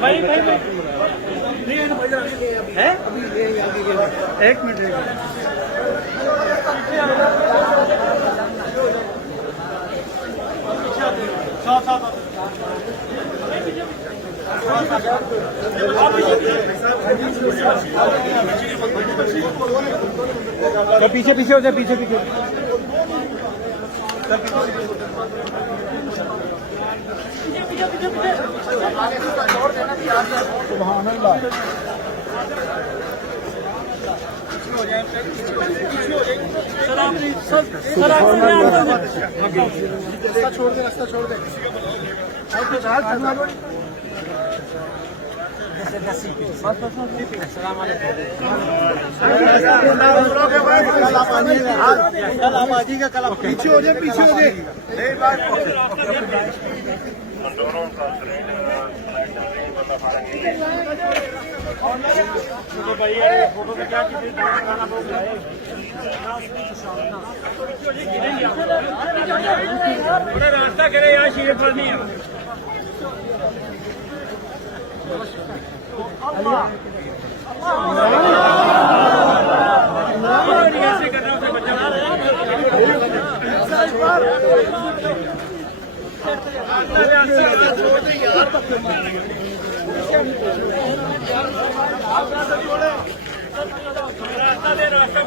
भाई है अभी एक मिनट पीछे पीछे हो जाए पीछे पीछे छोड़ दे रास्ता छोड़ दे पीछे हो जाए पीछे हो जाए फोटो में क्या रास्ता करे यार शीरे फल नहीं है ऐसे कर रहा हूँ बच्चा रास्ता दे रास्ता